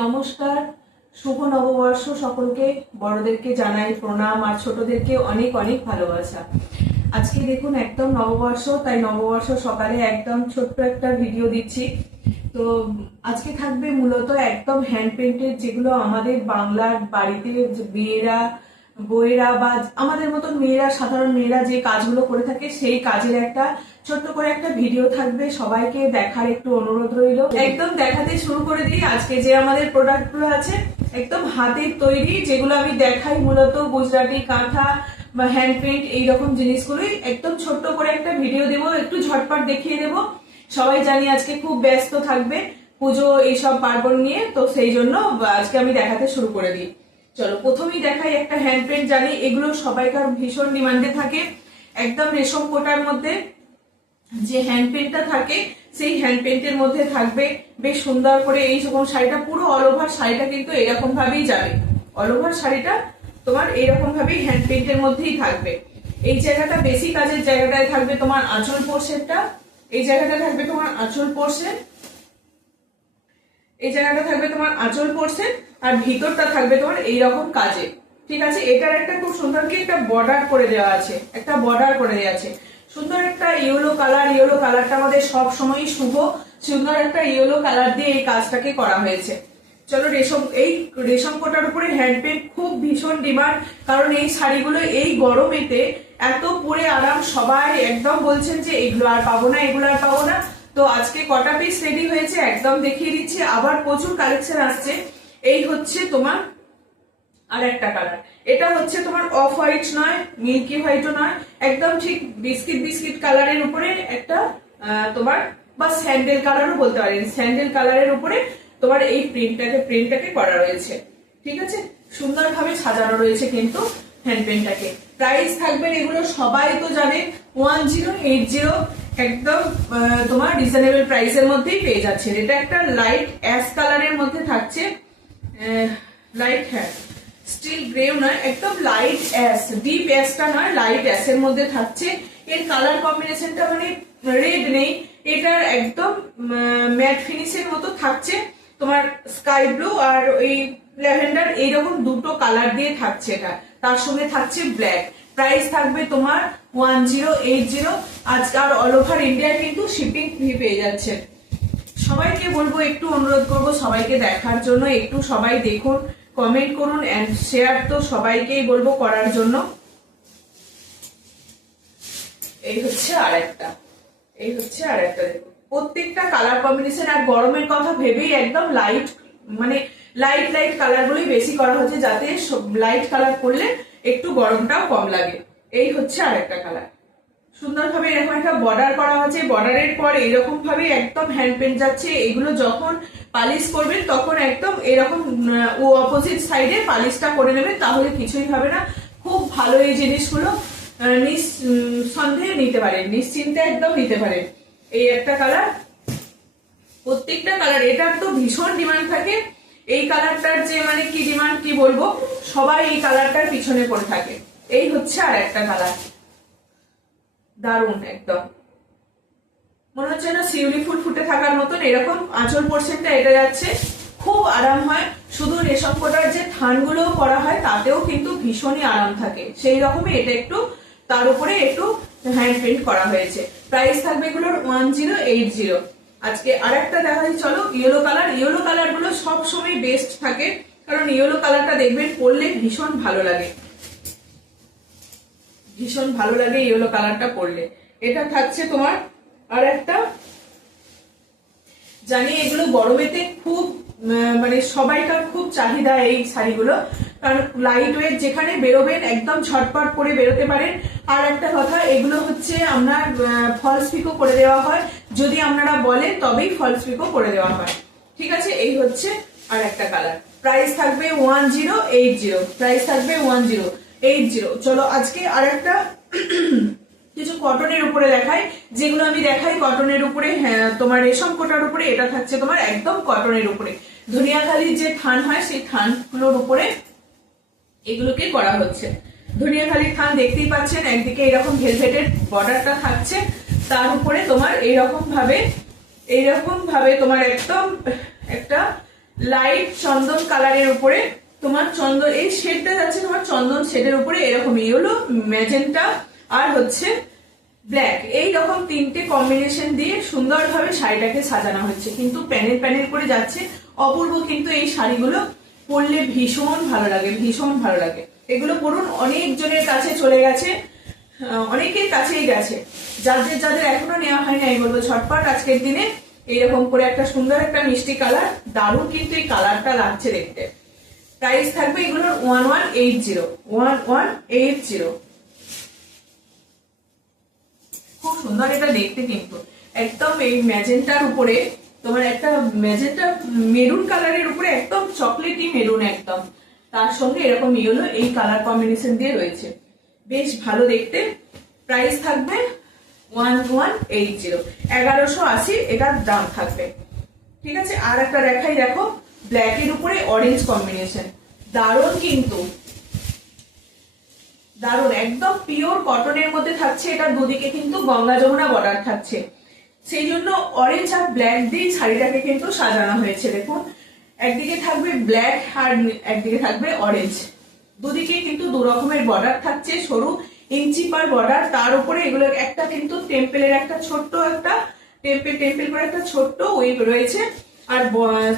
নমস্কার, শুভ নববর্ষ সকলকে। বড়দেরকে জানাই প্রণাম আর ছোটদেরকে অনেক অনেক ভালোবাসা। আজকে দেখুন একদম নববর্ষ, তাই নববর্ষ সকালে একদম ছোট্ট একটা ভিডিও দিচ্ছি। তো আজকে থাকবে মূলত একদম হ্যান্ড পেন্টেড, যেগুলো আমাদের বাংলার বাড়িতে মেয়েরা বইয়েরা বা আমাদের মতন মেয়েরা, সাধারণ মেয়েরা যে কাজগুলো করে থাকে সেই কাজের একটা ছোট্ট করে একটা ভিডিও থাকবে। সবাইকে দেখার একটু অনুরোধ রইল। একদম দেখাতে শুরু করে দিই। আজকে যে আমাদের প্রোডাক্ট গুলো আছে একদম হাতের তৈরি, যেগুলো আমি দেখাই মূলত গুজরাটি কাঁথা বা হ্যান্ড পেন্ট এইরকম জিনিসগুলোই একদম ছোট্ট করে একটা ভিডিও দেবো, একটু ঝটপট দেখিয়ে দেবো। সবাই জানি আজকে খুব ব্যস্ত থাকবে পুজো এইসব পার্বণ নিয়ে, তো সেই জন্য আজকে আমি দেখাতে শুরু করে দিই। চলো প্রথমেই দেখাই একটা হ্যান্ড পেন্ট। জানি এগুলো সবাইকার ভীষণ ডিমান্ডে থাকে। একদম রেশম কোটার মধ্যে যে হ্যান্ড পেন্টটা থাকে সেই হ্যান্ড পেন্টের মধ্যে থাকবে বেশ সুন্দর করে এই রকম শাড়িটা। পুরো অল ওভার শাড়িটা কিন্তু এরকম ভাবেই যাবে। অল ওভার শাড়িটা তোমার এরকম ভাবেই হ্যান্ড পেন্টের মধ্যেই থাকবে। এই জায়গাটা বেশি কাজের জায়গাটায় থাকবে তোমার আঁচল পোর্শনটা। এই জায়গাটা থাকবে তোমার আঁচল পোর্শন, এই জায়গাটা থাকবে তোমার আঁচল পোর্শন, আর ভিতরটা থাকবে তোমার এইরকম কাজে। ঠিক আছে, এটার একটা খুব সুন্দর কি একটা বর্ডার করে দেওয়া আছে, একটা বর্ডার করে দেওয়া আছে সুন্দর একটা ইয়েলো কালার। ইয়েলো কালারটা আমাদের সব সময় শুভ। সুন্দর একটা ইয়েলো কালার দিয়ে এই কাজটাকে করা হয়েছে। চলো এই রেশম কোটার উপরে হ্যান্ড পেন্ট খুব ভীষণ ডিমান্ড, কারণ এই শাড়িগুলো এই গরমেতে এত পরে আরাম। সবাই একদম বলছেন যে এগুলো আর পাবো না, এগুলো আর পাবো না। তো আজকে কটা পিস রেডি হয়েছে একদম দেখিয়ে দিচ্ছি। আবার প্রচুর কালেকশন আসছে। এই হচ্ছে তোমার আর একটা কালার। এটা হচ্ছে তোমার অফ হোয়াইট নয়, মিল্কি হোয়াইটও নয়, একদম ঠিক বিস্কিট বিস্কিট কালারের উপরে একটা তোমার বা স্যান্ডেল কালারও বলতে পারেন। স্যান্ডেল কালারের উপরে তোমার এই প্রিন্টটাকে করা রয়েছে। ঠিক আছে, সুন্দরভাবে সাজানো রয়েছে কিন্তু হ্যান্ড পেন্টটাকে। প্রাইস থাকবে এগুলো সবাই তো জানে 1080, একদম তোমার রিজনেবল প্রাইসের মধ্যেই পেয়ে যাচ্ছে। এটা একটা লাইট অ্যাশ কালারের মধ্যে থাকছে, লাইট হ্যাঁ স্টিল গ্রে নয়, একদম লাইট অ্যাশ, ডিপ অ্যাশটা নয়, লাইট অ্যাশের মধ্যে থাকছে। এর কালার কম্বিনেশনটা মানে রেড নেই, এটার একদম ম্যাট ফিনিশের মতো থাকছে। তোমার স্কাই ব্লু আর ওই ল্যাভেন্ডার এইরকম দুটো কালার দিয়ে থাকছে এটা, তার সঙ্গে থাকছে ব্ল্যাক। প্রাইস থাকবে তোমার 1080। আজকাল অল ওভার ইন্ডিয়ায় কিন্তু শিপিং ফ্রি পেয়ে যাচ্ছে। সবাইকে বলবো, একটু অনুরোধ করবো সবাইকে দেখার জন্য, একটু সবাই দেখুন, কমেন্ট করুন এন্ড শেয়ার তো সবাইকেই বলবো করার জন্য। এই হচ্ছে আরেকটা, এই হচ্ছে আরেকটা। দেখুন প্রত্যেকটা কালার কম্বিনেশন, আর গরমের কথা ভেবেই একদম লাইট মানে লাইট লাইট কালার গুলোই বেশি করা হচ্ছে, যাতে লাইট কালার করলে একটু গরমটাও কম লাগে। এই হচ্ছে আরেকটা কালার। সুন্দরভাবে এরকম একটা বর্ডার করা হয়েছে। বর্ডারের পর এরকম ভাবে একদম হ্যান্ড পেন্ট যাচ্ছে। এগুলো যখন পালিশ করবেন তখন একদম এরকম অপোজিট সাইডে পালিশটা করে নেবেন, তাহলে কিছুই হবে না। খুব ভালো এই জিনিসগুলো, নিঃসন্দেহে নিতে পারেন, নিশ্চিন্তে একদম নিতে পারেন। এই একটা কালার, প্রত্যেকটা কালার এটার তো ভীষণ ডিমান্ড থাকে। এই কালারটার যে মানে কি ডিমান্ড কি বলবো, সবাই এই কালারটার পিছনে পড়ে থাকে। এই হচ্ছে আর একটা কালার, দারুণ একদম মনে হচ্ছে না শিউলি ফুল ফুটে থাকার মতন। এরকম আঁচল পোর্শনটা এটা যাচ্ছে, খুব আরাম হয়। শুধু রেশম কোটার যে থানগুলো করা হয় তাতেও কিন্তু ভীষণই আরাম থাকে, সেই রকমই এটা একটু তার উপরে একটু হ্যান্ড পেন্ট করা হয়েছে। প্রাইস থাকবে এগুলোর 1080। আজকে আর একটা দেখাই চলো, ইয়েলো কালার। ইয়েলো কালার গুলো সবসময় বেস্ট থাকে, কারণ ইয়েলো কালারটা দেখবেন পরলে ভীষণ ভালো লাগে, ভীষণ ভালো লাগে ইয়েলো কালারটা পরলে। এটা থাকছে তোমার আর একটা। জানি এগুলো গরমেতে খুব মানে সবাইকার খুব চাহিদা এই শাড়িগুলো, কারণ লাইট ওয়েট, যেখানে বেরোবেন একদম ঝটপট করে বেরোতে পারেন। আর একটা কথা, এগুলো হচ্ছে আপনার ফলস পিকো করে দেওয়া হয়, যদি আপনারা বলেন তবেই ফলস পিকো করে দেওয়া হয়। ঠিক আছে, এই হচ্ছে আর একটা কালার। প্রাইস থাকবে 1080, প্রাইস থাকবে 1080। চলো আজকে আর একটা কিছু কটনের উপরে দেখাই, যেগুলো আমি দেখাই কটনের উপরে। হ্যাঁ, তোমার রেশম কোটার উপরে। এটা থাকছে তোমার একদম কটনের উপরে। ধনিয়াখালির যে থান হয় সেই থানগুলোর উপরে এগুলোকে করা হচ্ছে। ধনিয়াখালির থান দেখতেই পাচ্ছেন, একদিকে এরকম ভেলভেটের বর্ডারটা থাকছে, তার উপরে তোমার এইরকম ভাবে তোমার একদম একটা লাইট চন্দন কালারের উপরে তোমার চন্দন, এই শেডটা যাচ্ছে তোমার চন্দন শেডের উপরে এরকম ইয়েলো, ম্যাজেন্টা আর হচ্ছে ব্ল্যাক, এই রকম তিনটে কম্বিনেশন দিয়ে সুন্দরভাবে শাড়িটাকে সাজানো হচ্ছে, কিন্তু প্যানেল প্যানেল করে যাচ্ছে, অপূর্ব। কিন্তু এই শাড়িগুলো পরলে ভীষণ ভালো লাগে, ভীষণ ভালো লাগে। এগুলো পরুন, অনেক জনের কাছে চলে গেছে, অনেকের কাছেই গেছে। যাদের যাদের এখনো নেওয়া হয়নি আমি বলবো ঝটপট আজকের দিনে এইরকম করে একটা সুন্দর একটা মিষ্টি কালার, দারুণ কিন্তু এই কালারটা লাগছে দেখতে। প্রাইস থাকবে এগুলোর 1180। খুব সুন্দর এটা দেখতে, কিন্তু একদম এই ম্যাজেন্টার উপরে তোমার একটা ম্যাজেন্টা মেরুন কালারের উপরে একদম চকলেটি মেরুন একদম, তার সঙ্গে এরকম ইয়েলো, এই কালার কম্বিনেশন দিয়ে রয়েছে, বেশ ভালো দেখতে। প্রাইস থাকবে 1180, 1180 এটার দাম থাকবে। ঠিক আছে, আর একটা দেখাই, দেখো ব্ল্যাক এর উপরে অরেঞ্জ কম্বিনেশন, দারুণ কিন্তু দারুণ, একদম পিওর কটনের মধ্যে থাকছে। এটা দুদিকে কিন্তু গঙ্গা যমুনা বর্ডার থাকছে, সেই জন্য অরেঞ্জ আর ব্ল্যাক দিয়ে শাড়িটাকে কিন্তু সাজানো হয়েছে। দেখুন একদিকে থাকবে ব্ল্যাক আর একদিকে থাকবে অরেঞ্জ, দুদিকে কিন্তু দু রকমের বর্ডার থাকছে, সরু ইঞ্চি পার বর্ডার, তার উপরে এগুলো একটা কিন্তু টেম্পেলের একটা ছোট্ট একটা টেম্পেল করে একটা ছোট্ট উইপ রয়েছে। আর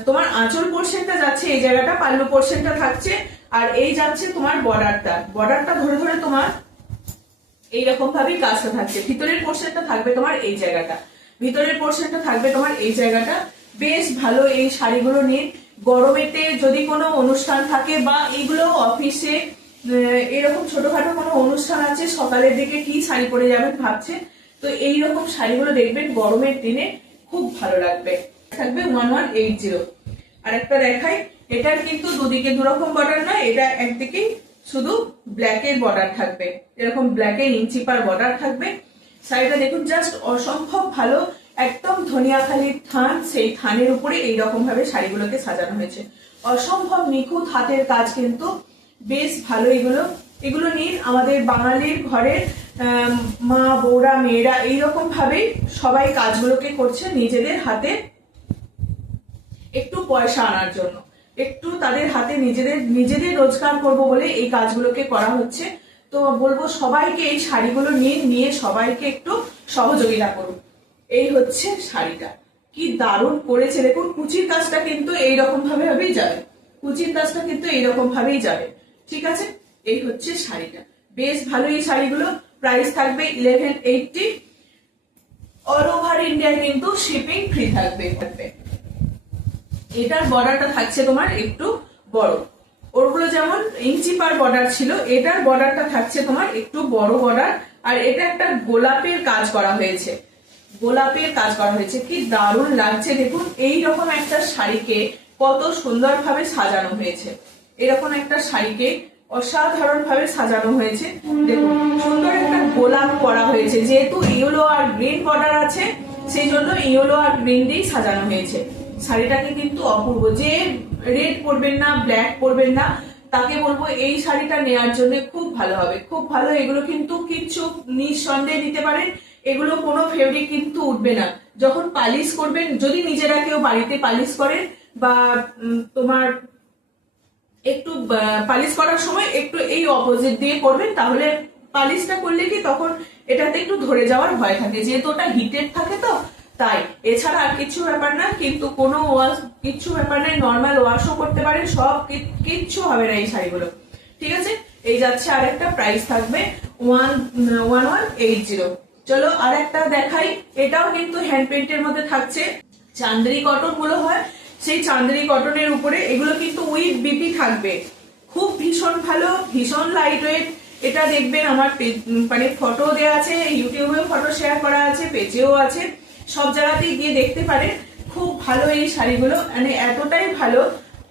তোমার আঁচল পোর্শনটা যাচ্ছে এই জায়গাটা, পাল্লু পোর্শনটা থাকছে, আর এই যাচ্ছে তোমার বর্ডারটা ধরে ধরে তোমার এইরকম ভাবেই কাজটা থাকছে। ভিতরের পোর্শনটা থাকবে তোমার এই জায়গাটা, ভিতরের পোর্শনটা থাকবে তোমার এই জায়গাটা। বেশ ভালো এই শাড়িগুলো নিয়ে গরমেতে যদি কোনো অনুষ্ঠান থাকে বা এইগুলো অফিসে এরকম ছোটখাটো কোনো অনুষ্ঠান আছে, সকালের দিকে কি শাড়ি পরে যাবেন ভাবছে, তো এইরকম শাড়িগুলো দেখবেন গরমের দিনে খুব ভালো লাগবে। থাকবে 1180। আর একটা দেখাই, এটার কিন্তু দুদিকে দুরকম বর্ডার নয়, এটা একদিকে শুধু ব্ল্যাকের বর্ডার থাকবে, এরকম ব্ল্যাকের ইঞ্চি পার বর্ডার থাকবে। শাড়িটা দেখুন জাস্ট অসম্ভব ভালো, একদম ধনিয়াখালির থান, সেই থানের উপরে এইরকম ভাবে শাড়িগুলোকে সাজানো হয়েছে, অসম্ভব নিখুঁত হাতের কাজ, কিন্তু বেশ ভালো। এগুলো নিয়ে আমাদের বাঙালির ঘরের মা বউরা মেয়েরা এইরকম ভাবেই সবাই কাজগুলোকে করছে নিজেদের হাতে, একটু পয়সা আনার জন্য, একটু তাদের হাতে নিজেদের রোজগার করব বলে এই কাজগুলোকে করা হচ্ছে। তো বলবো সবাইকে এই শাড়িগুলো নিয়ে সবাইকে একটু সহযোগিতা করুন। এই হচ্ছে শাড়িটা, কি দারুণ করেছে দেখুন, কুচির কাজটা কিন্তু এইরকম ভাবেই যাবে, কুচির কাজটা কিন্তু এইরকম ভাবেই যাবে। ঠিক আছে, এই হচ্ছে শাড়িটা, বেশ ভালো এই শাড়িগুলো। প্রাইস থাকবে 1180, অল ওভার ইন্ডিয়া কিন্তু শিপিং ফ্রি থাকবে। এটার বর্ডারটা থাকছে তোমার একটু বড়, ওরগুলো যেমন ইঞ্চি পার বর্ডার ছিল, এটার বর্ডারটা থাকছে তোমার একটু বড় বর্ডার। আর এটা একটা গোলাপের কাজ করা হয়েছে, গোলাপের কাজ করা হয়েছে, কি দারুণ লাগছে দেখুন। এইরকম একটা শাড়িকে কত সুন্দরভাবে সাজানো হয়েছে, এরকম একটা শাড়িকে অসাধারণ ভাবে সাজানো হয়েছে। দেখুন সুন্দর একটা গোলাপ করা হয়েছে, যেহেতু ইয়েলো আর গ্রিন বর্ডার আছে সেই জন্য ইয়েলো আর গ্রিন দিয়েই সাজানো হয়েছে। শাড়িটাকে কিন্তু অপূর্ব, যে রেড পরবেন না, ব্ল্যাক পরবেন না, তাকে বলবো এই শাড়িটা নেওয়ার জন্য খুব ভালো হবে, খুব ভালো। এগুলো কিন্তু কিচ্ছু নিঃসন্দেহে নিতে পারেন, এগুলো কোনো ফেব্রিক কিন্তু উঠবে না। যখন পালিশ করবেন, যদি নিজেরা কেউ বাড়িতে পালিশ করেন বা তোমার একটু পালিশ করার সময় একটু এই অপোজিট দিয়ে করবেন, তাহলে পালিশটা করলে কি তখন এটাতে একটু ধরে যাওয়ার ভয় থাকে, যেহেতু ওটা হিটেড থাকে তো তাই। এছাড়া আর কিছু ব্যাপার না, কিন্তু কোনো কিচ্ছু ব্যাপার নাই, নর্মাল ওয়াশও করতে পারেন, সব কিচ্ছু হবে না এই শাড়িগুলো। ঠিক আছে, এই যাচ্ছে আর একটা, প্রাইস থাকবে 1180। চলো আর একটা দেখাই, এটাও কিন্তু হ্যান্ড পেন্টের মধ্যে থাকছে, চান্দেরি কটন গুলো হয় সেই চান্দেরি কটনের উপরে, এগুলো কিন্তু উইথ বিপি থাকবে, খুব ভীষণ ভালো, ভীষণ লাইট ওয়েট। এটা দেখবেন আমার মানে ফটো দেওয়া আছে, ইউটিউবেও ফটো শেয়ার করা আছে, পেজেও আছে, সব জায়গাতেই গিয়ে দেখতে পারেন। খুব ভালো এই শাড়িগুলো, মানে এতটাই ভালো,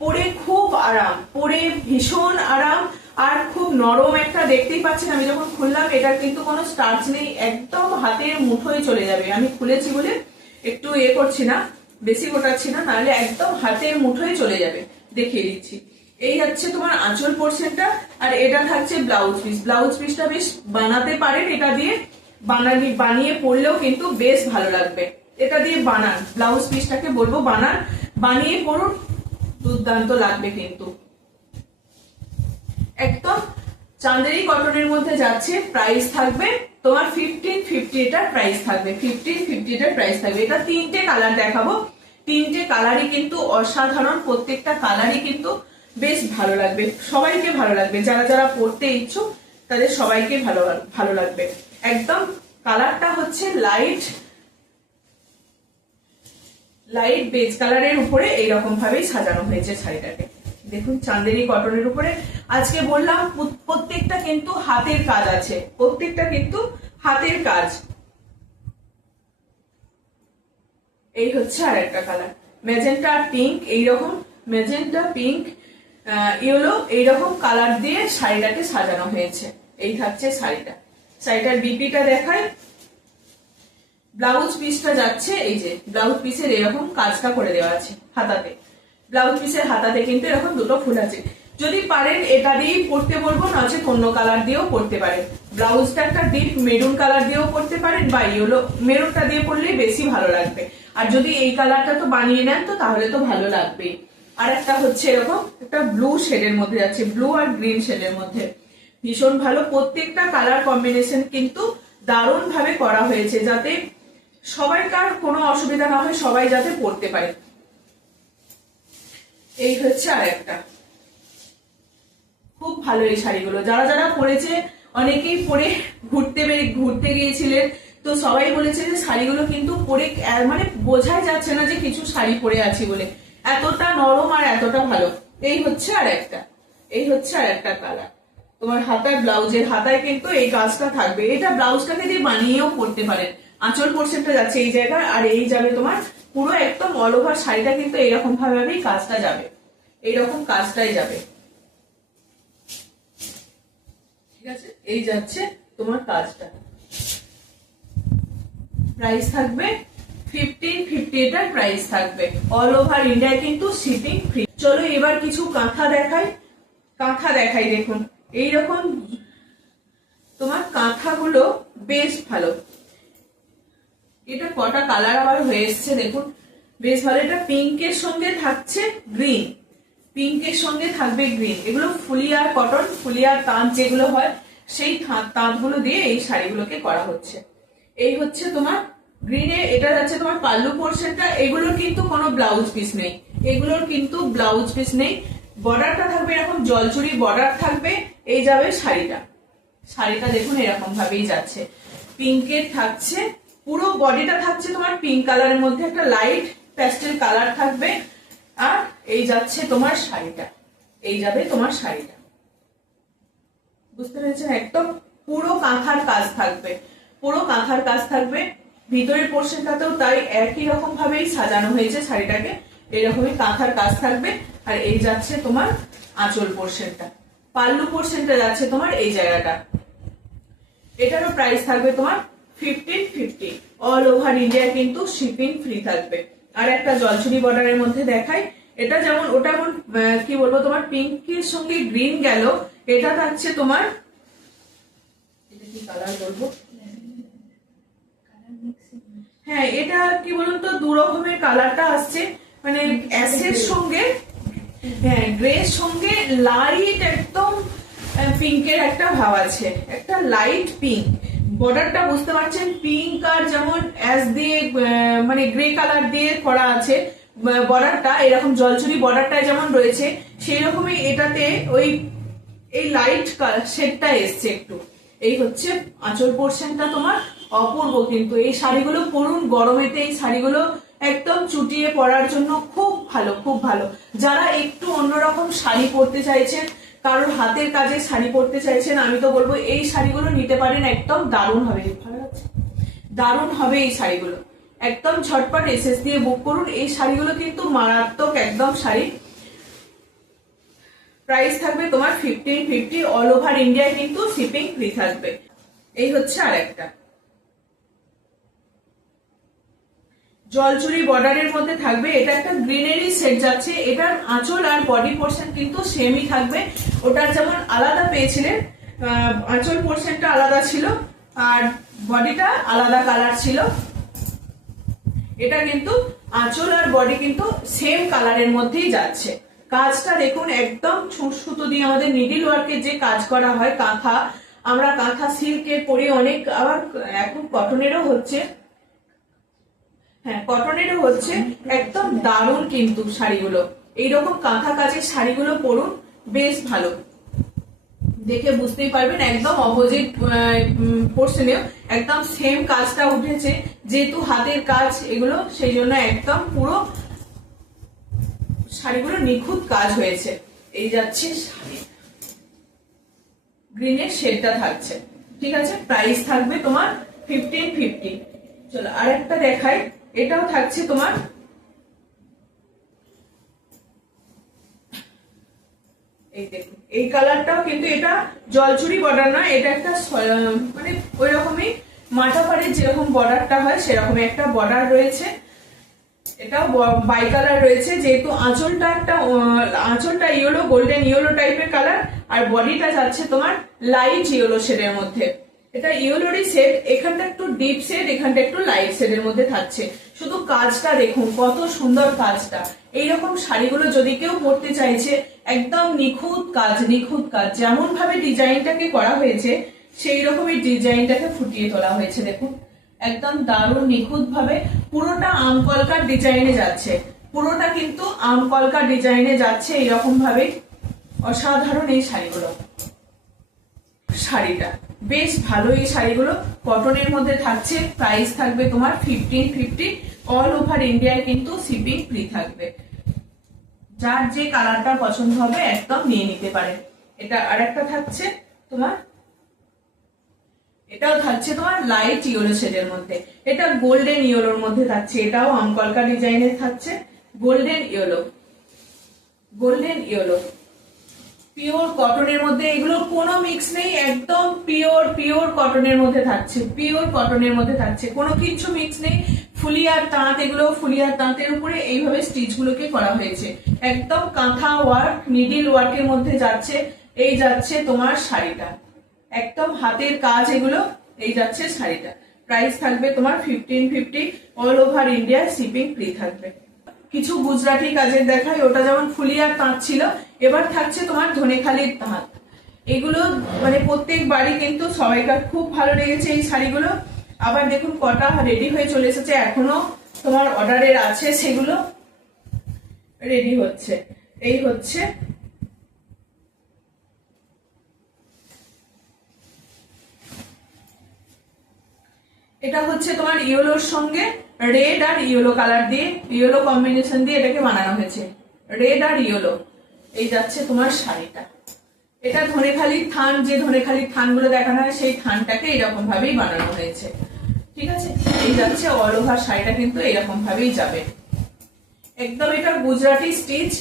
পরে খুব আরাম, পরে ভীষণ আরাম, আর খুব নরম একটা, দেখতেই পাচ্ছেন আমি যখন খুললাম এটার কিন্তু কোনো স্টার্চ নেই, একদম হাতের মুঠোয় চলে যাবে। আমি খুলেছি বলে একটু করছি না, বেশি গোটাচ্ছি না, নাহলে একদম হাতের মুঠোয় চলে যাবে। দেখিয়ে দিচ্ছি, এই হচ্ছে তোমার আঁচল পোর্শনটা, আর এটা থাকছে ব্লাউজ পিস। ব্লাউজ পিসটা বেশ বানাতে পারেন, এটা দিয়ে বানিয়ে পরলেও কিন্তু বেশ ভালো লাগবে। এটা দিয়ে বানান, ব্লাউজ পিসটাকে বলবো বানিয়ে পরুন, দুর্দান্ত লাগবে কিন্তু। একদম চান্দেরি কটনের মধ্যে যাচ্ছে, প্রাইস থাকবে তোমার 1550, এটার প্রাইস থাকবে 1550, এটার প্রাইস থাকবে। এটা তিনটে কালার দেখাবো, তিনটে কালারই কিন্তু অসাধারণ, প্রত্যেকটা কালারই কিন্তু বেশ ভালো লাগবে, সবাইকে ভালো লাগবে, যারা যারা পড়তে ইচ্ছুক তাদের সবাইকে ভালো লাগবে। একদম কালারটা হচ্ছে লাইট বেজ কালারের উপরে এইরকম ভাবেই সাজানো হয়েছে শাড়িটাকে। দেখুন চান্দেরি কটনের উপরে, আজকে বললাম প্রত্যেকটা কিন্তু হাতের কাজ আছে, প্রত্যেকটা কিন্তু হাতের কাজ। এই হচ্ছে আর একটা কালার, ম্যাজেন্টা পিঙ্ক, এইরকম ম্যাজেন্টা পিঙ্ক ইয়েলো এইরকম কালার দিয়ে শাড়িটাকে সাজানো হয়েছে। এই থাকছে শাড়িটা, শাড়িটার বিপিটা দেখায়। ব্লাউজ পিসটা যাচ্ছে, এই যে ব্লাউজ পিসের এরকম কাজটা করে দেওয়া আছে হাতাতে, ব্লাউজ পিসের হাতাতে কিন্তু এরকম দুটো ফুল আছে। যদি পারেন এটা দিয়েই পরতে বলবো, নচেত অন্য কালার দিয়েও পরতে পারেন। ব্লাউজটা একটা ডিপ মেরুন কালার দিয়েও পরতে পারেন, বা ইয়েলো মেরুনটা দিয়ে পরলেই বেশি ভালো লাগবে। আর যদি এই কালারটা তো বানিয়ে নেন তো তাহলে তো ভালো লাগবেই। আর একটা হচ্ছে এরকম একটা ব্লু শেডের মধ্যে যাচ্ছে, ব্লু আর গ্রিন শেডের মধ্যে, ভীষণ ভালো। প্রত্যেকটা কালার কম্বিনেশন কিন্তু দারুণ ভাবে করা হয়েছে, যাতে সবাইকার কোনো অসুবিধা না হয়, সবাই যাতে পড়তে পারে। এই হচ্ছে আর একটা, খুব ভালো এই শাড়িগুলো। যারা যারা পরেছে, অনেকেই পরে ঘুরতে গিয়েছিলেন, তো সবাই বলেছে যে শাড়িগুলো কিন্তু পরে মানে বোঝাই যাচ্ছে না যে কিছু শাড়ি পরে আছি বলে, এতটা নরম আর এতটা ভালো। এই হচ্ছে আর একটা, এই হচ্ছে আর একটা কালার। তোমার হাতায়, ব্লাউজের হাতায় কিন্তু এই কাজটা থাকবে। এটা ব্লাউজটাকে দিয়ে বানিয়েও পরতে পারেন। আঁচল পোর্শনটা যাচ্ছে এই জায়গায়, আর এই যাবে তোমার পুরো একদম অল ওভার শাড়িটা কিন্তু এইরকম ভাবেই কাজটা যাবে, এইরকম কাজটাই যাবে, ঠিক আছে। এই যাচ্ছে তোমার কাজটা, প্রাইস থাকবে 1550, এটার প্রাইস থাকবে। অল ওভার ইন্ডিয়ায় কিন্তু শিপিং ফ্রি। চলো এবার কিছু কাঁথা দেখাই। দেখুন এইরকম তোমার কাঁথাগুলো বেশ ভালো। এটা কটা কালার আবার হয়ে এসছে দেখুন, বেশ ভালো। এটা পিঙ্কের সঙ্গে থাকছে গ্রিন, পিঙ্কের সঙ্গে থাকবে গ্রিন। এগুলো ফুলিয়ার কটন, ফুলিয়ার তাঁত যেগুলো হয় সেই তাঁতগুলো দিয়ে এই শাড়িগুলোকে করা হচ্ছে। এই হচ্ছে তোমার গ্রিনে, এটা যাচ্ছে তোমার পাল্লু পোর্শনটা। এগুলোর কিন্তু কোনো ব্লাউজ পিস নেই, এগুলোর কিন্তু ব্লাউজ পিস নেই। বর্ডারটা থাকবে এরকম জলচুরি বর্ডার থাকবে, এই যাবে শাড়িটা দেখুন এরকম ভাবেই যাচ্ছে। পিঙ্কের থাকছে, পুরো বডিটা থাকছে তোমার পিঙ্ক কালারের মধ্যে একটা লাইট প্যাস্টেল কালার থাকবে। আর এই যাচ্ছে তোমার শাড়িটা, এই যাবে তোমার শাড়িটা, বুঝতে পেরেছেন? একদম পুরো কাঁথার কাজ থাকবে, পুরো কাঁথার কাজ থাকবে। ভিতরের পোর্শনটাতেও তাই একই রকম ভাবেই সাজানো হয়েছে শাড়িটাকে, এরকমই কাঁথার কাজ থাকবে। আর এই যাচ্ছে তোমার আঁচল পোর্শনটা, পাল্লু পোর্শনটা যাচ্ছে তোমার এই জায়গাটা। এটারও প্রাইস থাকবে তোমার 1550, অল ওভার ইন্ডিয়া কিন্তু শিপিং ফ্রি থাকবে। আর একটা জলছুরি বর্ডারের মধ্যে দেখাই, এটা যেমন ওটা যেমন কি বলবো তোমার পিঙ্কের সঙ্গে গ্রিন গেল, এটা থাকছে তোমার, এটা কি কালার বলবো, হ্যাঁ এটা কি বলুন তো দু রকমের কালারটা আসছে, মানে অ্যাশের সঙ্গে, হ্যাঁ গ্রের সঙ্গে লাইট একদম পিঙ্কের একটা ভাব আছে, একটা লাইট পিঙ্ক। বর্ডারটা বুঝতে পারছেন পিঙ্ক আর যেমন অ্যাশ দিয়ে মানে গ্রে কালার দিয়ে করা আছে বর্ডারটা, এরকম জলছুরি বর্ডারটা যেমন রয়েছে সেই রকমই এটাতে ওই এই লাইট শেডটা এসছে একটু। এই হচ্ছে আঁচল পোর্শনটা তোমার, অপূর্ব কিন্তু। এই শাড়িগুলো পরুন গরমেতে, এই শাড়িগুলো একদম চুটিয়ে পরার জন্য খুব ভালো, খুব ভালো। যারা একটু অন্যরকম শাড়ি পরতে চাইছেন, কারোর হাতের কাজে শাড়ি পরতে চাইছেন, আমি তো বলবো এই শাড়িগুলো নিতে পারেন, একদম দারুণ হবে, ভালো লাগছে, দারুণ হবে এই শাড়িগুলো। একদম ঝটপট এসএস দিয়ে বুক করুন, এই শাড়িগুলো কিন্তু মারাত্মক একদম শাড়ি। প্রাইস থাকবে তোমার 1550, অল ওভার ইন্ডিয়ায় কিন্তু শিপিং ফ্রি থাকবে। এই হচ্ছে আর একটা জলচুরি বর্ডারের মধ্যে থাকবে, এটা একটা গ্রিনারি সেট যাচ্ছে। এটার আঁচল আর বডি পোর্শন কিন্তু সেমই থাকবে, ওটার যেমন আলাদা পেয়েছিলেন, আঁচল পোর্শনটা আলাদা ছিল আর বডিটা আলাদা কালার ছিল। এটা কিন্তু আঁচল আর বডি কিন্তু সেম কালারের মধ্যেই যাচ্ছে, কাজটা দেখুন একদম সুতো দিয়ে আমাদের নিডিল ওয়ার্কের যে কাজ করা হয়, কাঁথা, আমরা কাঁথা সিল্কের পরি অনেক, আবার এখন কটনেরও হচ্ছে, হ্যাঁ কটনেরও হচ্ছে। একদম দারুণ কিন্তু শাড়িগুলো, এইরকম কাঁথা কাজের শাড়িগুলো পরুন, বেশ ভালো, দেখে বুঝতেই পারবেন। একদম অপোজিট পোর্শনেও একদম সেম কাজটা উঠেছে, যেহেতু হাতের কাজ এগুলো, সেই জন্য একদম পুরো শাড়িগুলো নিখুঁত কাজ হয়েছে। এই যাচ্ছে শাড়ি, গ্রিনের শেডটা থাকছে, ঠিক আছে। প্রাইস থাকবে তোমার 1550। চলো আরেকটা দেখাই, এটাও থাকছে তোমার, এই দেখুন এই কালারটাও কিন্তু, এটা জলচুরি বর্ডার নয়, এটা একটা মানে ওই রকমই মাথা পাড়ের যেরকম বর্ডারটা হয় সেরকম একটা বর্ডার রয়েছে। এটাও বাই কালার রয়েছে, যেহেতু আঁচলটা ইয়েলো, গোল্ডেন ইয়েলো টাইপের কালার, আর বডিটা যাচ্ছে তোমার লাইট ইয়েলো শেডের মধ্যে। এটা ইয়েলোরই শেড, এখানটা একটু ডিপ শেড, এখানটা একটু লাইট শেডের মধ্যে থাকছে। শুধু কাজটা দেখুন কত সুন্দর কাজটা। এইরকম শাড়িগুলো যদি কেউ পরতে চাইছে, একদম নিখুঁত কাজ, নিখুঁত কাজ, যেমন ভাবে ডিজাইনটাকে করা হয়েছে সেই রকমই ডিজাইনটাকে ফুটিয়ে তোলা হয়েছে। দেখুন একদম দারুণ নিখুঁত ভাবে পুরোটা আমকলকার ডিজাইনে যাচ্ছে, পুরোটা কিন্তু আমকলকার ডিজাইনে যাচ্ছে এইরকম ভাবে। অসাধারণ এই শাড়িগুলো, শাড়িটা বেশ ভালো, এই শাড়িগুলো কটনের মধ্যে থাকছে। প্রাইস থাকবে তোমার 1550। অল ওভার ইন্ডিয়ায় কিন্তু শিপিং ফ্রি থাকবে। যার যে কালারটা পছন্দ হবে একদম নিয়ে নিতে পারে। এটা আরেকটা থাকছে তোমার, এটাও থাকছে তোমার লাইট ইয়েলো শেডের মধ্যে, এটা গোল্ডেন ইয়েলোর মধ্যে থাকছে, এটাও আমকলকা ডিজাইনের থাকছে, golden yellow, golden yellow, pure কটনের মধ্যে, এগুলো কোনো মিক্স নেই, একদম পিওর কটনের মধ্যে থাকছে, পিওর কটনের মধ্যে থাকছে, কোনো কিছু মিক্স নেই। ফুলিয়ার তাঁত, এগুলো ফুলিয়ার তাঁতের উপরে এইভাবে স্টিচ গুলোকে করা হয়েছে, একদম কাঁথা ওয়ার্ক, নিডিল ওয়ার্কের মধ্যে যাচ্ছে। এই যাচ্ছে তোমার শাড়িটা, একদম হাতের কাজ এগুলো। এই যাচ্ছে শাড়িটা, প্রাইস থাকবে তোমার 1550। All over India shipping free থাকবে। কিছু গুজরাটি কাজের দেখায়, ওটা যেমন ফুলিয়ার তাঁত ছিল, এবার থাকছে তোমার ধনেখালির তাঁত। এগুলো মানে প্রত্যেক বাড়ি কিন্তু সবাইকার খুব ভালো লেগেছে এই শাড়িগুলো। আবার দেখুন কটা রেডি হয়ে চলে এসেছে, এখনো তোমার অর্ডারের আছে, সেগুলো রেডি হচ্ছে। এই হচ্ছে এটা হচ্ছে তোমার ইয়েলোর সঙ্গে রেড আর ইয়েলো কালার দিয়ে, ইয়েলো কম্বিনেশন দিয়ে এটাকে বানানো হয়েছে, রেড আর ইয়েলো। এই যাচ্ছে তোমার শাড়িটা, এটা ধনেখালির থান, যে ধনেখালির থানগুলো দেখানো হয় সেই থানটাকে এরকম ভাবেই বানানো হয়েছে, ঠিক আছে। এই যাচ্ছে অল ওভার শাড়িটা কিন্তু এরকম ভাবেই যাবে, একদম এটা গুজরাটি স্টিচ,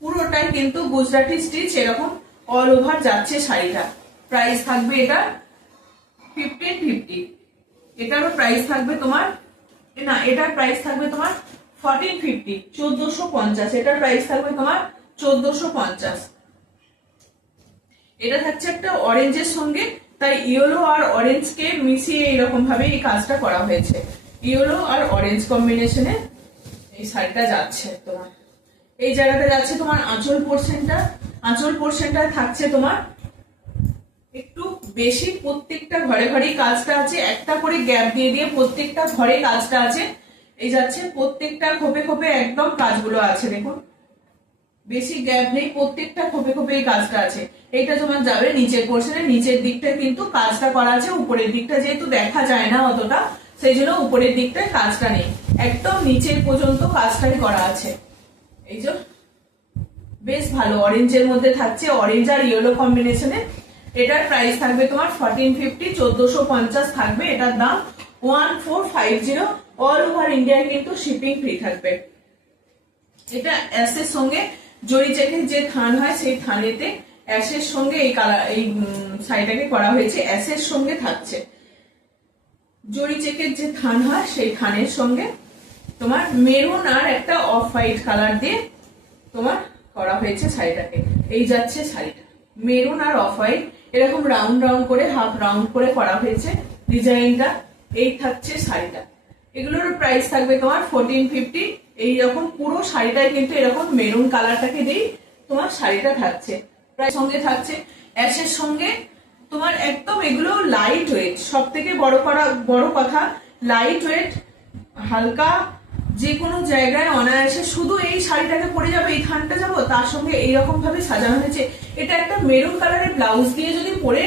পুরোটাই কিন্তু গুজরাটি স্টিচ, এরকম অল ওভার যাচ্ছে শাড়িটা। প্রাইস থাকবে এটা 1550। এটারও প্রাইস থাকবে তোমার, না এটার প্রাইস থাকবে তোমার 1450, 1450। এটার প্রাইস থাকবে তোমার 1450। এটা থাকছে একটা অরেঞ্জের সঙ্গে, তাই ইয়েলো আর অরেঞ্জ কে মিশিয়ে এরকম ভাবে এই কাজটা করা হয়েছে, ইয়েলো আর অরেঞ্জ কম্বিনেশনে এই শাড়িটা যাচ্ছে তোমার। এই জায়গাটা যাচ্ছে তোমার আঁচল পোর্শনটা, আঁচল পোর্শনটা থাকছে তোমার একটু বেশি, প্রত্যেকটা ঘরে ঘরেই কাজটা আছে, একটা করে গ্যাপ দিয়ে দিয়ে প্রত্যেকটা ঘরে কাজটা আছে। এই যাচ্ছে প্রত্যেকটা খোপে খোপে একদম কাজগুলো আছে, দেখুন বেশি গ্যাপ নেই, প্রত্যেকটা খোপে খোপে এই কাজটা আছে। এইটা তোমার যাবে নিচের পোর্শনে, নিচের দিকটা কিন্তু কাজটা করা আছে, উপরের দিকটা যেহেতু দেখা যায় না অতটা, সেই জন্য উপরের দিকটায় কাজটা নেই, একদম নিচের পর্যন্ত কাজটাই করা আছে। এই যে বেশ ভালো অরেঞ্জের মধ্যে থাকছে, অরেঞ্জ আর ইয়েলো কম্বিনেশনে। এটার প্রাইস থাকবে তোমার 1450, 1450 থাকবে। এটার দাম 1450। অল ওভার ইন্ডিয়ায় কিন্তু শিপিং ফ্রি থাকবে। এটা অ্যাশের সঙ্গে জরি চেকের যে থান হয় সেই থানেতে অ্যাশের সঙ্গে এই কালার, এই শাড়িটাকে করা হয়েছে, অ্যাশের সঙ্গে থাকছে জরি চেকের যে থান হয় সেই থানের সঙ্গে তোমার মেরুন আর একটা অফ হোয়াইট কালার দিয়ে তোমার করা হয়েছে শাড়িটাকে। এই যাচ্ছে শাড়িটা, মেরুন আর অফ হোয়াইট এরকম রাউন্ড রাউন্ড করে, হাফ রাউন্ড করে করা হয়েছে ডিজাইনটা। এই থাকছে শাড়িটা, এগুলোর প্রাইস থাকবে তোমার 1450। এইরকম পুরো শাড়িটাই কিন্তু এরকম মেরুন কালারটাকে দিই তোমার শাড়িটা থাকছে। প্রায় সঙ্গে থাকছে অ্যাশের সঙ্গে তোমার একদম এগুলো লাইট ওয়েট, সব থেকে বড় কথা লাইট ওয়েট, হালকা, যে কোনো জায়গায় অনায়াসে শুধু এই শাড়িটাকে পরে যাবো, এই থানটা যাবো, তার সঙ্গে এইরকম ভাবে সাজানো হয়েছে। এটা একটা মেরুন কালারের ব্লাউজ দিয়ে যদি পরে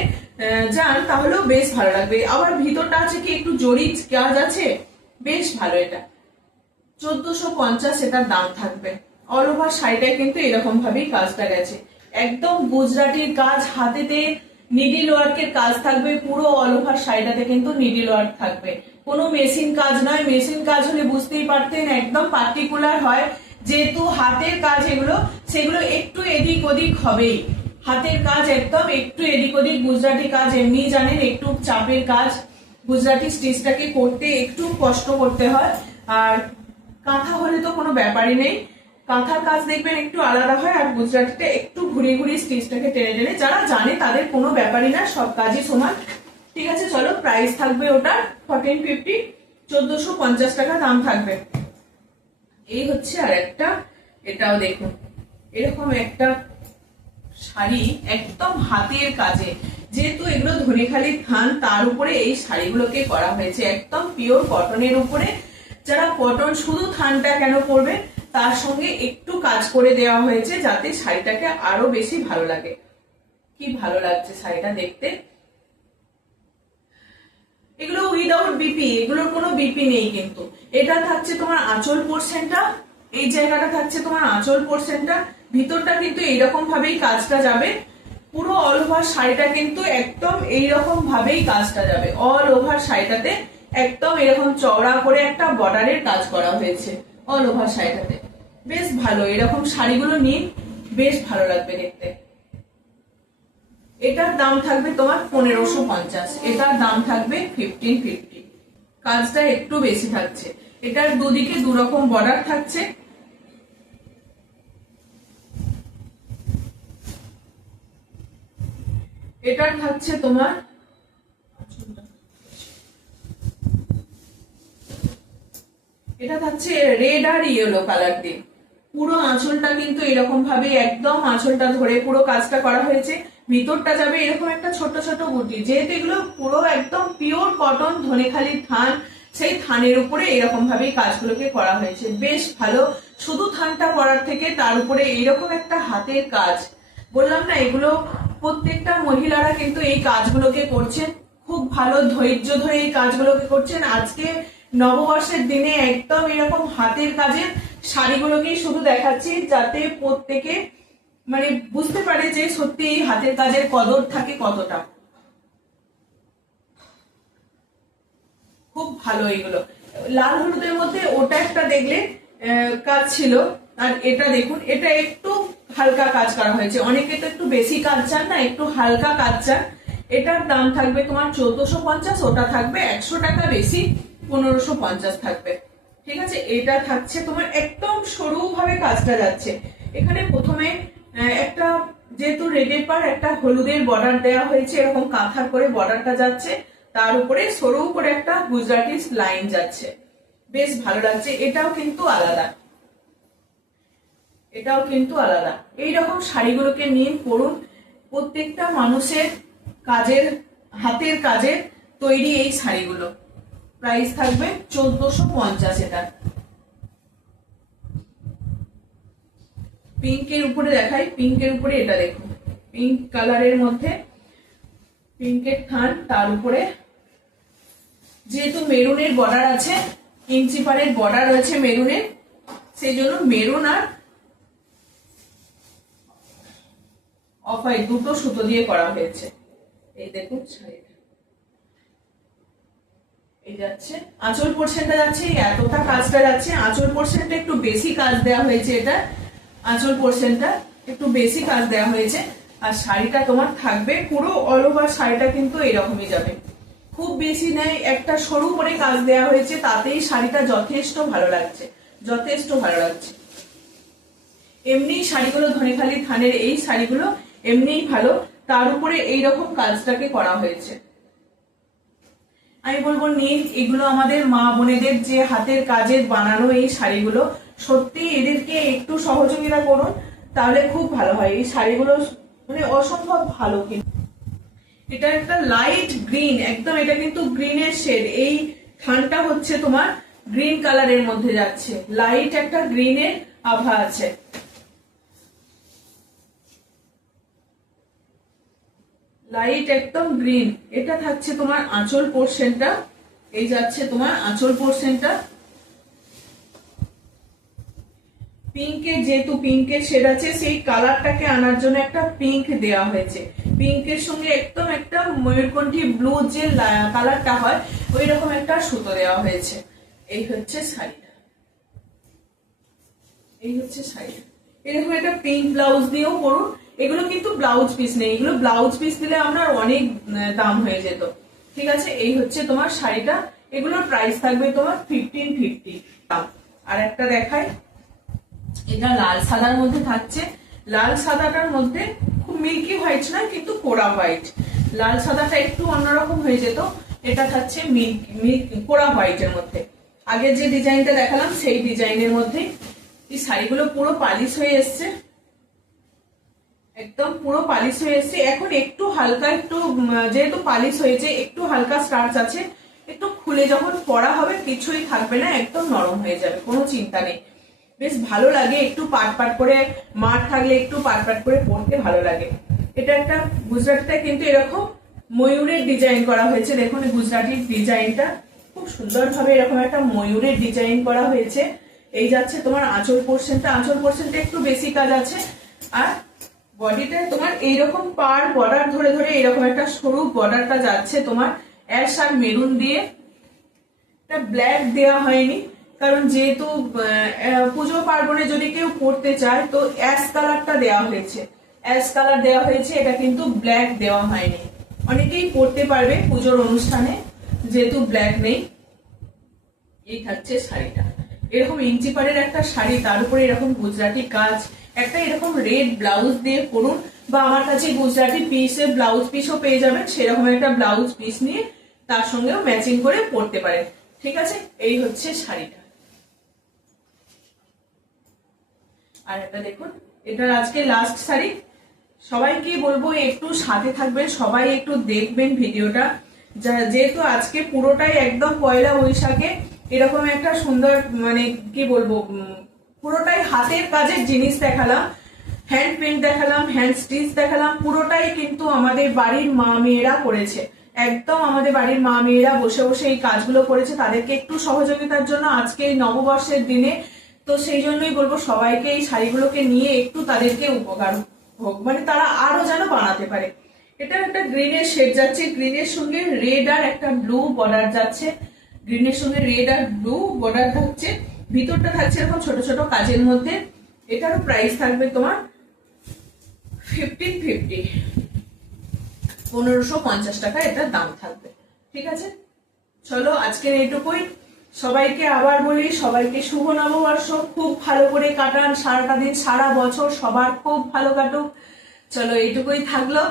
যান তাহলেও বেশ ভালো লাগবে। আবার ভিতরটা আছে কি একটু জরি কাজ আছে, বেশ ভালো। এটা 1450 এটার দাম থাকবে। অল ওভার শাড়িটায় কিন্তু এরকম ভাবেই কাজটা গেছে, একদম গুজরাটির কাজ, হাতেতে নিডিল ওয়ার্কের কাজ থাকবে পুরো অল ওভার শাড়িটাতে, কিন্তু নিডিল ওয়ার্ক থাকবে, কোনো মেশিন কাজ নয়। মেশিন কাজ হলে বুঝতেই পারতেন একদম পার্টিকুলার হয়, যেহেতু হাতের কাজ এগুলো, সেগুলো একটু এদিক ওদিক হবেই। হাতের কাজ একদম একটু এদিক ওদিক, গুজরাটি কাজ এমনি জানেন একটু চাপের কাজ, গুজরাটি স্টিচটাকে করতে একটু কষ্ট করতে হয়। আর কাঁথা হলে তো কোনো ব্যাপারই নেই, কাঁথার কাজ দেখবেন একটু আলাদা হয়, আর গুজরাটিতে একটু ঘুরিয়ে ঘুরিয়ে স্টিচটাকে টেনে টেনে, যারা জানে তাদের কোনো ব্যাপারই না, সব কাজই সমান। ঠিক আছে, চলো প্রাইস থাকবে ওটা 1450, 1450 টাকা দাম থাকবে। এই হচ্ছে আর একটা, এটাও দেখুন এরকম একটা শাড়ি একদম হাতের কাজে, যেহেতু এগুলো ধনেখালির থান, তার উপরে এই শাড়িগুলোকে করা হয়েছে একদম পিওর কটনের উপরে। যারা কটন শুধু থানটা কেন পরবে, তার সঙ্গে একটু কাজ করে দেওয়া হয়েছে যাতে শাড়িটাকে আরো বেশি ভালো লাগে। কি ভালো লাগছে শাড়িটা দেখতে। এগুলো উইদাউট বিপি, এগুলোর কোনো বিপি নেই কিন্তু। এটা থাকছে তোমার আঁচল পোর্শনটা, এই জায়গাটা থাকছে তোমার আঁচল পোর্শনটা, ভিতরটা কিন্তু এইরকম ভাবেই কাজটা যাবে। পুরো অল ওভার শাড়িটা কিন্তু একদম এইরকম ভাবেই কাজটা যাবে, অল ওভার শাড়িটাতে একদম এরকম চওড়া করে একটা বর্ডারের কাজ করা হয়েছে অল ওভার শাড়িটাতে। বেশ ভালো, এরকম শাড়িগুলো নিন, বেশ ভালো লাগবে দেখতে। এটার দাম থাকবে তোমার 1550, এটার দাম থাকবে 1550। কাজটা একটু বেশি থাকছে, এটার দুদিকে দুরকম বর্ডার থাকছে। এটার থাকছে তোমার এটা থাকছে রেড আর ইয়েলো কালার দিয়ে, পুরো আঁচলটা কিন্তু এরকম ভাবে একদম আঁচলটা ধরে পুরো কাজটা করা হয়েছে। ভিতরটা যাবে এরকম একটা ছোট ছোট বুটি, যেহেতু এগুলো পুরো একদম পিওর কটন ধনেখালির থান, সেই থানের উপরে এরকম ভাবেই কাজগুলোকে করা হয়েছে। বেশ ভালো, শুধু থানটা করার থেকে তার উপরে এইরকম একটা হাতের কাজ, বললাম না এগুলো প্রত্যেকটা মহিলারা কিন্তু এই কাজগুলোকে করছেন, খুব ভালো ধৈর্য ধরে এই কাজগুলোকে করছেন। আজকে নববর্ষের দিনে একদম এরকম হাতের কাজের শাড়িগুলোকেই শুধু দেখাচ্ছি, যাতে প্রত্যেকে মানে বুঝতে পারে যে সত্যি এই হাতের কাজের কদর থাকে কতটা। খুব ভালো এগুলো। লাল হলুদের মধ্যে ওটা একটা দেখলে কাজ ছিল, আর এটা দেখুন এটা একটু হালকা কাজ করা হয়েছে। অনেকে তো একটু বেশি কাজ চান না, একটু হালকা কাজ চান। এটার দাম থাকবে তোমার 1450, ওটা থাকবে 100 টাকা বেশি, 1550 থাকবে। ঠিক আছে, এটা থাকছে তোমার একদম সরু ভাবে কাজটা যাচ্ছে। এখানে প্রথমে একটা যেহেতু রেডের পার একটা হলুদের বর্ডার দেওয়া হয়েছে, এরকম কাঁথার করে বর্ডারটা যাচ্ছে, তার উপরে সরু করে একটা গুজরাটি লাইন যাচ্ছে, বেশ ভালো লাগছে। এটাও কিন্তু আলাদা, এটাও কিন্তু আলাদা। এইরকম শাড়িগুলোকে নিয়ে পরুন, প্রত্যেকটা মানুষের কাজের হাতের কাজের তৈরি এই শাড়িগুলো। প্রাইস থাকবে 1450। এটা পিঙ্কের উপরে দেখাই, পিঙ্কের উপরে এটা দেখুন, পিঙ্ক কালারের মধ্যে পিঙ্কের থান, তার উপরে যেহেতু মেরুনের বর্ডার আছে, ইঞ্চি পারের বর্ডার রয়েছে মেরুনের, সেই জন্য মেরুন আর অফ হোয়াইট দুটো সুতো দিয়ে করা হয়েছে। এই দেখুন শাড়িটা এই যাচ্ছে, আঁচল পোর্শনটা যাচ্ছে, এতটা কাজটা যাচ্ছে। আঁচল পোর্শনটা একটু বেশি কাজ দেওয়া হয়েছে, এটা আঁচল পোর্শনটা একটু বেশি কাজ দেওয়া হয়েছে। আর শাড়িটা তোমার থাকবে পুরো অল ওভার শাড়িটা কিন্তু এরকমই যাবে, খুব বেশি নেই, একটা সরু করে কাজ দেওয়া হয়েছে, তাতেই শাড়িটা যথেষ্ট ভালো লাগছে, যথেষ্ট ভালো লাগছে। এমনি শাড়িগুলো ধনেখালি থানের এই শাড়িগুলো এমনিই ভালো, তার উপরে এইরকম কাজটাকে করা হয়েছে। আমি বলবো নিন, এগুলো আমাদের মা বোনেদের যে হাতের কাজের বানানো এই শাড়িগুলো সত্যি এদেরকে একটু সহযোগিতা করুন, তাহলে খুব ভালো হয়। এই শাড়িগুলো মানে অসম্ভব ভালো। কিন্তু এটা একটা লাইট গ্রিন, একদম এটা কিন্তু গ্রিনের শেড। এই থানটা হচ্ছে তোমার গ্রিন কালারের মধ্যে যাচ্ছে, লাইট একটা গ্রিনের আভা আছে। লাইট একদম গ্রিন। এটা থাকছে তোমার আঁচল পোর্শনটা, এই যাচ্ছে তোমার আঁচল পোর্শনটা। পিঙ্কের, যেহেতু পিঙ্কের শেড আছে, সেই কালারটাকে আনার জন্য একটা পিঙ্ক দেওয়া হয়েছে। পিঙ্কের সঙ্গে একদম একটা ময়ূরকণ্ঠী ব্লু যে কালারটা হয়, ওই রকম একটা সুতো দেওয়া হয়েছে। এই হচ্ছে শাড়িটা, এই হচ্ছে শাড়িটা। এরকম একটা পিঙ্ক ব্লাউজ দিয়েও পরুন। এগুলো কিন্তু ব্লাউজ পিস নেই, এগুলো ব্লাউজ পিস দিলে আপনার অনেক দাম হয়ে যেত। ঠিক আছে, এই হচ্ছে তোমার শাড়িটা। এগুলোর প্রাইস থাকবে তোমার 1550। আর একটা দেখায়, এটা লাল সাদার মধ্যে থাকছে। লাল সাদাটার মধ্যে খুব মিল্কি হোয়াইট না, কিন্তু কোড়া হোয়াইট। লাল সাদাটা একটু অন্যরকম হয়ে যেত, এটা থাকছে কোড়া হোয়াইটের মধ্যে। আগে যে ডিজাইনটা দেখালাম সেই ডিজাইনের মধ্যে। এই শাড়িগুলো পুরো পালিশ হয়ে এসছে, একদম পুরো পালিশ হয়ে এসছে। এখন একটু হালকা, একটু যেহেতু পালিশ হয়েছে, একটু হালকা স্টার্চ আছে। একটু খুলে যখন পরা হবে কিছুই থাকবে না, একদম নরম হয়ে যাবে, কোনো চিন্তা নেই। বেশ ভালো লাগে, একটু পাট পাট করে মাঠ থাকলে একটু পাট পাট করে পরতে ভালো লাগে। এটা একটা গুজরাটিটা কিন্তু এরকম ময়ূরের ডিজাইন করা হয়েছে। দেখুন গুজরাটির ডিজাইনটা খুব সুন্দরভাবে এরকম একটা ময়ূরের ডিজাইন করা হয়েছে। এই যাচ্ছে তোমার আঁচল পোর্শনটা, আঁচল পোর্শনটা একটু বেশি কাজ আছে। আর বডিতে তোমার এইরকম পার বর্ডার ধরে ধরে এরকম একটা সরু বর্ডারটা যাচ্ছে তোমার অ্যাশ আর মেরুন দিয়ে। এটা ব্ল্যাক দেওয়া হয়নি, কারণ যেহেতু পুজো পার্বণে যদি কেউ পড়তে চায় তো অ্যাশ কালারটা দেওয়া হয়েছে, অ্যাশ কালার দেওয়া হয়েছে। এটা কিন্তু ব্ল্যাক দেওয়া হয়নি। অনেকেই পড়তে পারবে পুজোর অনুষ্ঠানে, যেহেতু ব্ল্যাক নেই। এই থাকছে শাড়িটা, এরকম ইঞ্চি পাড়ের একটা শাড়ি, তার উপরে এরকম গুজরাটি কাজ, একটা এরকম রেড ব্লাউজ দিয়ে পরুন। বা আমার কাছে গুজরাটি পিসের ব্লাউজ পিসও পেয়ে যাবেন, সেরকম একটা ব্লাউজ পিস নিয়ে তার সঙ্গেও ম্যাচিং করে পরতে পারেন। ঠিক আছে, এই হচ্ছে শাড়িটা। আর এটা দেখুন, এটার আজকে লাস্ট শাড়ি। সবাইকে বলবো একটু সাথে থাকবেন, সবাই একটু দেখবেন ভিডিওটা। যেহেতু আজকে পুরোটাই একদম পয়লা বৈশাখে এরকম একটা সুন্দর, মানে কি বলবো, পুরোটাই হাতের কাজের জিনিস দেখালাম, হ্যান্ড প্রিন্ট দেখালাম, হ্যান্ড স্টিচ দেখালাম। পুরোটাই কিন্তু আমাদের বাড়ির মা মেয়েরা করেছে, একদম আমাদের বাড়ির মা মেয়েরা বসে বসে এই কাজগুলো করেছে। তাদেরকে একটু সহযোগিতার জন্য আজকে এই নববর্ষের দিনে, তো সেই জন্যই বলবো সবাইকে এই শাড়িগুলোকে নিয়ে একটু তাদেরকে উপকার হোক, মানে তারা আরো যেন বানাতে পারে। এটা একটা গ্রিনের শেড যাচ্ছে, গ্রিনের সঙ্গে রেড আর একটা ব্লু বর্ডার যাচ্ছে। গ্রিনের সঙ্গে রেড আর ব্লু বর্ডার থাকছে, ভিতরটা থাকছে এরকম ছোট ছোট কাজের মধ্যে। এটারও প্রাইস থাকবে তোমার 1550, 1550 টাকা এটার দাম থাকবে। ঠিক আছে, চলো আজকের এইটুকুই। সবাইকে আবার বলি, সবাইকে শুভ নববর্ষ, খুব ভালো করে কাটান সারাটা দিন, সারা বছর সবার খুব ভালো কাটুক। চলো এইটুকুই থাকলো।